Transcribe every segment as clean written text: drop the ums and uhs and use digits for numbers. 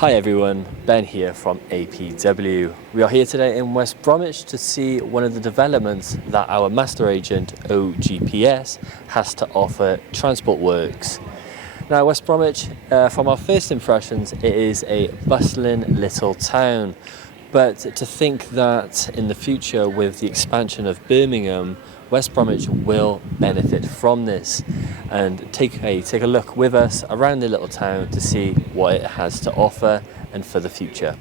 Hi everyone, Ben here from APW. We are here today in West Bromwich to see one of the developments that our master agent OGPS has to offer Transport Works. Now West Bromwich, from our first impressions, it is a bustling little town. But to think that in the future with the expansion of Birmingham, West Bromwich will benefit from this, and take a look with us around the little town to see what it has to offer and for the future.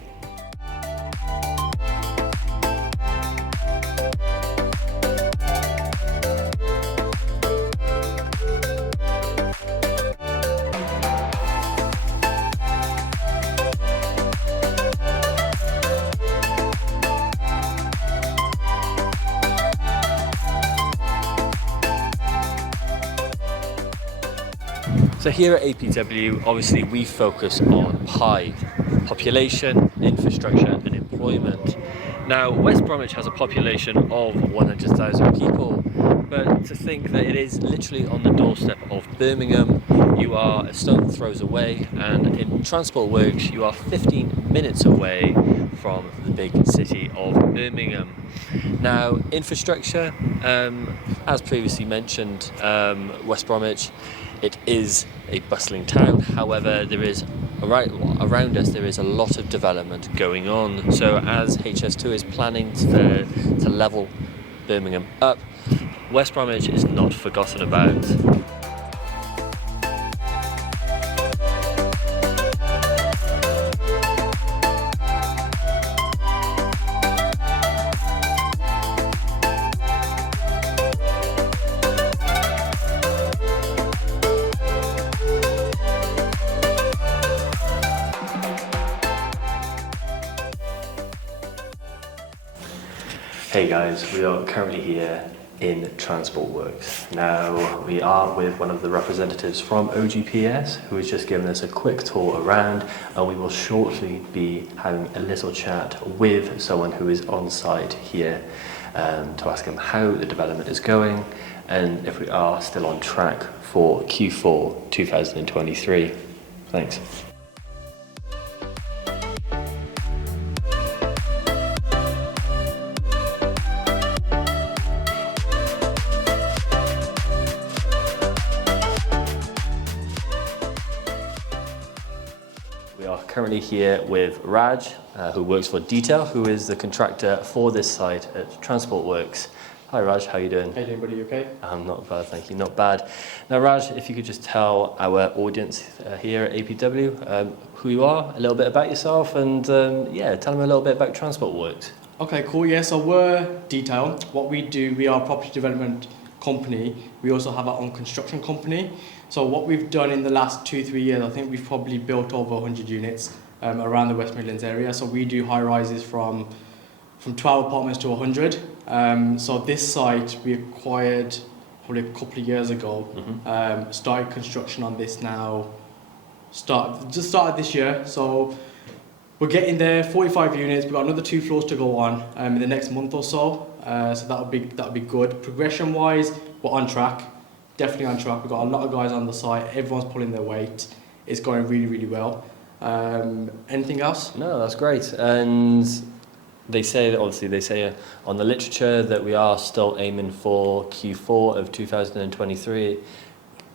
So here at APW, obviously we focus on PI, population, infrastructure and employment. Now West Bromwich has a population of 100,000 people, but to think that it is literally on the doorstep of Birmingham, you are a stone's throw away, and in Transport Works you are 15 minutes away from the big city of Birmingham. Now infrastructure, as previously mentioned, West Bromwich, it is a bustling town. However, there is around us there is a lot of development going on. So as HS2 is planning to level Birmingham up, West Bromwich is not forgotten about. Hey guys, we are currently here in Transport Works. Now we are with one of the representatives from OGPS who has just given us a quick tour around, and we will shortly be having a little chat with someone who is on site here to ask him how the development is going and if we are still on track for Q4 2023. Thanks. We are currently here with Raj, who works for Detail, who is the contractor for this site at Transport Works. Hi Raj, how are you doing? How you doing, buddy? You okay? I'm not bad, thank you, not bad. Now Raj, if you could just tell our audience here at APW who you are, a little bit about yourself, and yeah, tell them a little bit about Transport Works. Okay, cool. Yeah, so we're Detail. What we do, we are a property development company. We also have our own construction company. So what we've done in the last 2-3 years, I think we've probably built over 100 units around the West Midlands area. So we do high rises from 12 apartments to 100. So this site we acquired probably a couple of years ago. Started construction on this now. Just started this year. So we're getting there. 45 units. We've got another 2 floors to go on in the next month or so. So that'll be good. Progression wise, we're on track. Definitely on track. We've got a lot of guys on the site. Everyone's pulling their weight. It's going really, really well. Anything else? No, that's great. And they say that obviously on the literature that we are still aiming for Q4 of 2023.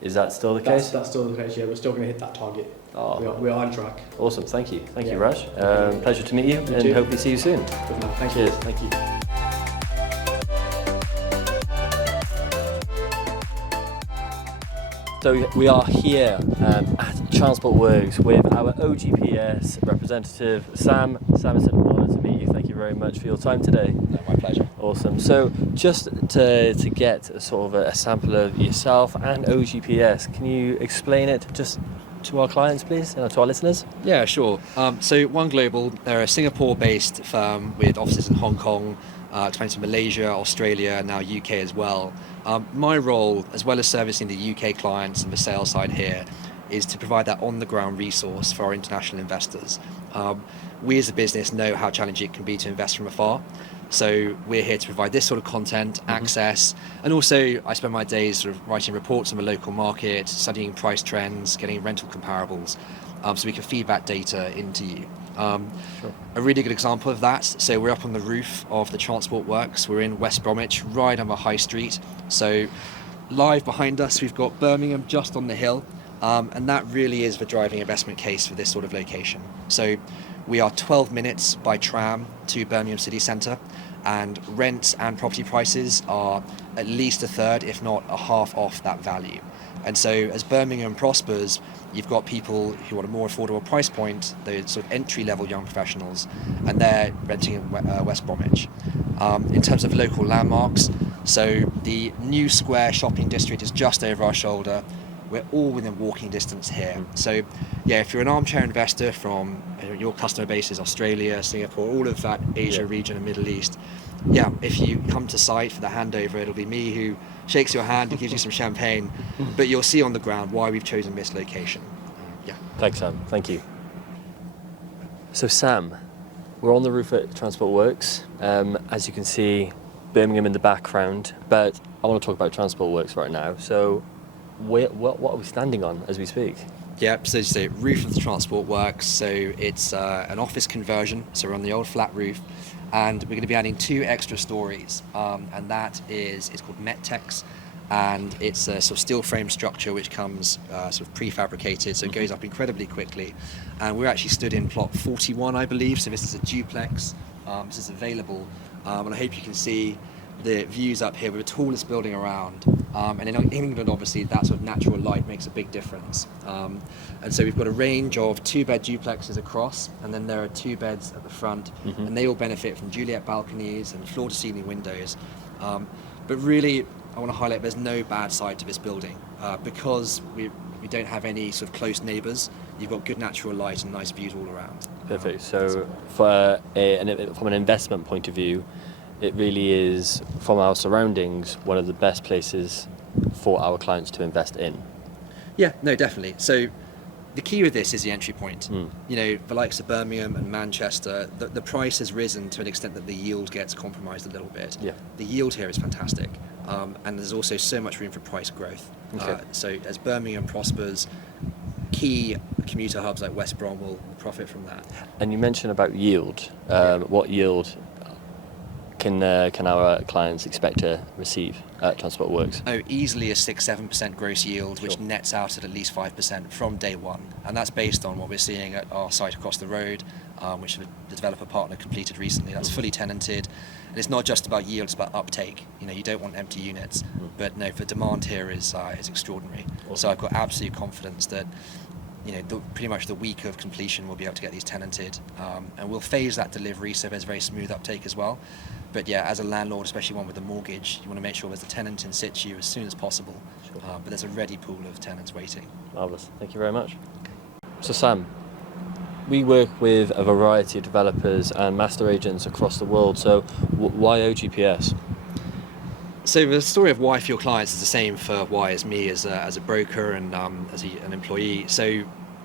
Is that still the case? That's still the case. Yeah, we're still going to hit that target. Oh. We are on track. Awesome. Thank you, Raj. Pleasure to meet you, and too. hopefully see you soon. Good man. Thank Cheers. you. Thank you. So we are here at Transport Works with our OGPS representative, Sam. Sam, it's an honour to meet you. Thank you very much for your time today. No, my pleasure. Awesome. So just to get a sort of a sample of yourself and OGPS, can you explain it just to our clients, please, to our listeners? Yeah, sure. So One Global, they're a Singapore-based firm with offices in Hong Kong, expanding to Malaysia, Australia, and now UK as well. My role, as well as servicing the UK clients and the sales side here, is to provide that on-the-ground resource for our international investors. We as a business know how challenging it can be to invest from afar. So we're here to provide this sort of content, access, and also I spend my days sort of writing reports on the local market, studying price trends, getting rental comparables, so we can feed that data into you. A really good example of that, so we're up on the roof of the Transport Works. We're in West Bromwich, right on the high street. So live behind us, we've got Birmingham just on the hill, and that really is the driving investment case for this sort of location. So we are 12 minutes by tram to Birmingham city centre, and rents and property prices are at least a third, if not a half off that value. And so as Birmingham prospers, you've got people who want a more affordable price point, those sort of entry-level young professionals, and they're renting in West Bromwich. In terms of local landmarks, so the New Square shopping district is just over our shoulder. We're all within walking distance here. So yeah, if you're an armchair investor from your customer base is Australia, Singapore, all of that Asia region and Middle East, yeah, if you come to site for the handover, it'll be me who shakes your hand and gives you some champagne, but you'll see on the ground why we've chosen this location. Yeah. Thanks, Sam. Thank you. So, Sam, we're on the roof at Transport Works. As you can see, Birmingham in the background, but I want to talk about Transport Works right now. So, what are we standing on as we speak? Yep, so it's the roof of the Transport Works. So it's an office conversion. So we're on the old flat roof, and we're going to be adding 2 extra stories. And that is, it's called Mettex, and it's a sort of steel frame structure which comes sort of prefabricated, so it goes up incredibly quickly. And we're actually stood in plot 41, I believe. So this is a duplex. This is available, and I hope you can see the views up here. We're the tallest building around, and in England obviously that sort of natural light makes a big difference, and so we've got a range of 2-bed duplexes across, and then there are 2 beds at the front, and they all benefit from Juliet balconies and floor to ceiling windows, but really I want to highlight there's no bad side to this building, because we don't have any sort of close neighbours. You've got good natural light and nice views all around. Perfect. So from an investment point of view, it really is, from our surroundings, one of the best places for our clients to invest in. Yeah, no, definitely. So the key with this is the entry point. You know, the likes of Birmingham and Manchester, the price has risen to an extent that the yield gets compromised a little bit. Yeah. The yield here is fantastic, and there's also so much room for price growth. Okay. So as Birmingham prospers, key commuter hubs like West Brom will profit from that. And you mentioned about yield. What yield can our clients expect to receive at Transport Works? Oh, easily a 6-7% gross yield, which nets out at least 5% from day one. And that's based on what we're seeing at our site across the road, which the developer partner completed recently. That's fully tenanted. And it's not just about yield, it's about uptake. You know, you don't want empty units. But no, the demand here is extraordinary. Awesome. So I've got absolute confidence that, you know, pretty much the week of completion we'll be able to get these tenanted, and we'll phase that delivery so there's very smooth uptake as well. But yeah, as a landlord, especially one with a mortgage, you want to make sure there's a tenant in situ as soon as possible. Sure. But there's a ready pool of tenants waiting. Marvellous. Thank you very much. So Sam, we work with a variety of developers and master agents across the world. So why OGPS? So the story of why for your clients is the same for why as me as a broker and as an employee. So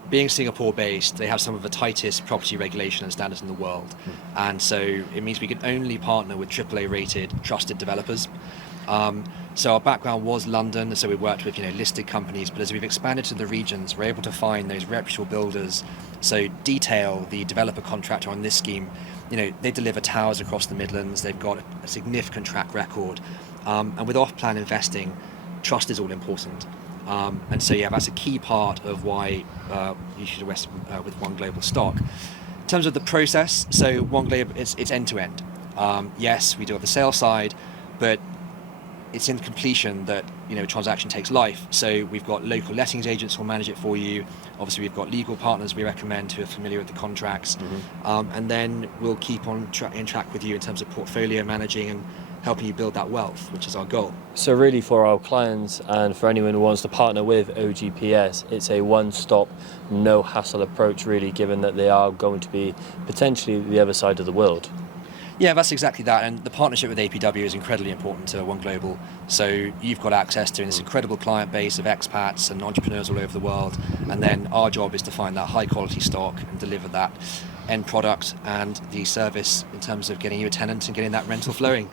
being Singapore based, they have some of the tightest property regulation and standards in the world. And so it means we can only partner with AAA rated, trusted developers. So our background was London, so we worked with listed companies, but as we've expanded to the regions, we're able to find those reputable builders. So Detail, the developer contractor on this scheme, they deliver towers across the Midlands, they've got a significant track record. And with off-plan investing, trust is all important. And so that's a key part of why you should invest with One Global stock. In terms of the process, so One Global, it's end-to-end. Yes, we do have the sales side, but it's in completion that a transaction takes life. So we've got local lettings agents who will manage it for you. Obviously, we've got legal partners we recommend who are familiar with the contracts, and then we'll keep on in track with you in terms of portfolio managing and helping you build that wealth, which is our goal. So really, for our clients and for anyone who wants to partner with OGPS, it's a one-stop, no-hassle approach, really, given that they are going to be potentially the other side of the world. Yeah, that's exactly that, and the partnership with APW is incredibly important to One Global. So you've got access to this incredible client base of expats and entrepreneurs all over the world, and then our job is to find that high quality stock and deliver that end product and the service in terms of getting you a tenant and getting that rental flowing.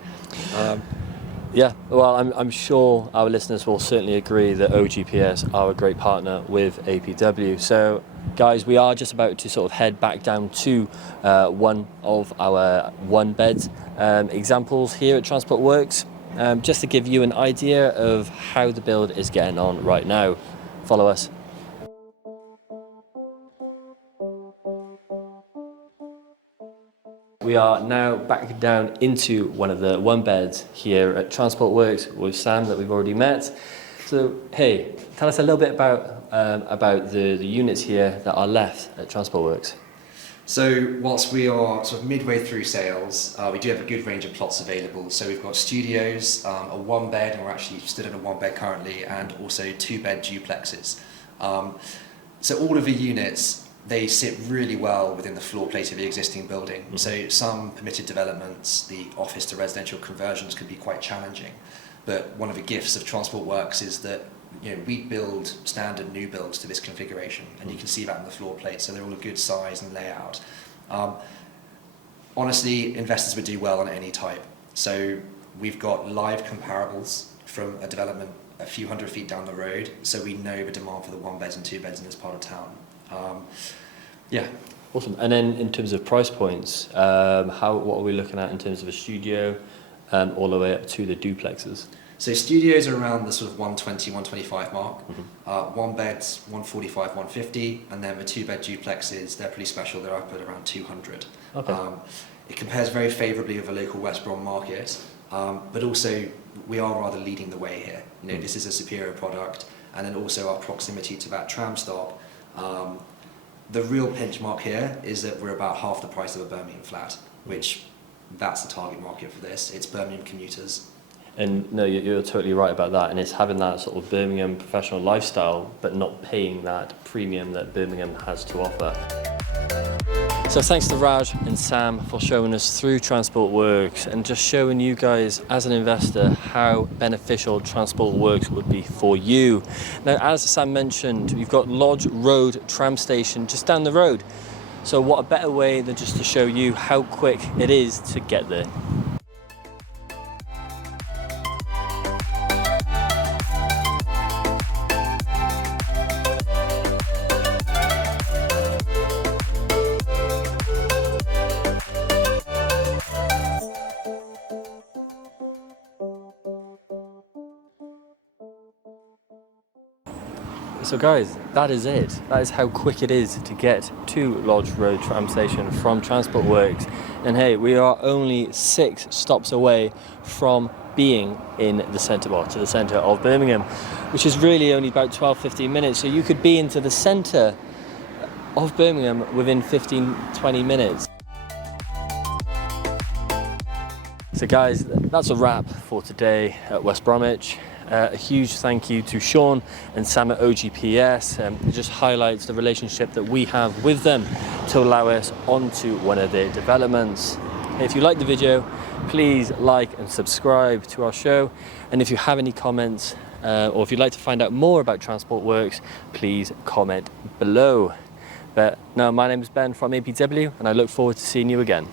Yeah, well, I'm sure our listeners will certainly agree that OGPS are a great partner with APW. So, guys, we are just about to sort of head back down to one of our one-bed examples here at Transport Works, just to give you an idea of how the build is getting on right now. Follow us. We are now back down into one of the one beds here at Transport Works with Sam that we've already met. So, hey, tell us a little bit about the units here that are left at Transport Works. So whilst we are sort of midway through sales, we do have a good range of plots available. So we've got studios, a one bed, and we're actually stood in a one bed currently, and also 2-bed duplexes. So all of the units, they sit really well within the floor plate of the existing building. Mm-hmm. So some permitted developments, the office to residential conversions can be quite challenging. But one of the gifts of Transport Works is that we build standard new builds to this configuration, and you can see that in the floor plate. So they're all a good size and layout. Honestly, investors would do well on any type. So we've got live comparables from a development a few hundred feet down the road, so we know the demand for the 1-beds and 2-beds in this part of town. Yeah. Awesome. And then in terms of price points, what are we looking at in terms of a studio all the way up to the duplexes? So studios are around the sort of 120, 125 mark. Mm-hmm. 1-beds, 145, 150, and then the 2-bed duplexes, they're pretty special. They're up at around 200. Okay. It compares very favourably with the local West Brom market, but also we are rather leading the way here. This is a superior product, and then also our proximity to that tram stop. The real pinch mark here is that we're about half the price of a Birmingham flat, which that's the target market for this. It's Birmingham commuters. And no, you're totally right about that. And it's having that sort of Birmingham professional lifestyle, but not paying that premium that Birmingham has to offer. So thanks to Raj and Sam for showing us through Transport Works and just showing you guys as an investor how beneficial Transport Works would be for you. Now, as Sam mentioned, we've got Lodge Road tram station just down the road. So what a better way than just to show you how quick it is to get there. So guys, that is it. That is how quick it is to get to Lodge Road tram station from Transport Works. And hey, we are only 6 stops away from being in the centre, to the centre of Birmingham, which is really only about 12-15 minutes. So you could be into the centre of Birmingham within 15-20 minutes. So guys, that's a wrap for today at West Bromwich. A huge thank you to Sean and Sam at OGPS. It just highlights the relationship that we have with them to allow us onto one of their developments. If you like the video, please like and subscribe to our show. And if you have any comments or if you'd like to find out more about Transport Works, please comment below. But no, my name is Ben from APW, and I look forward to seeing you again.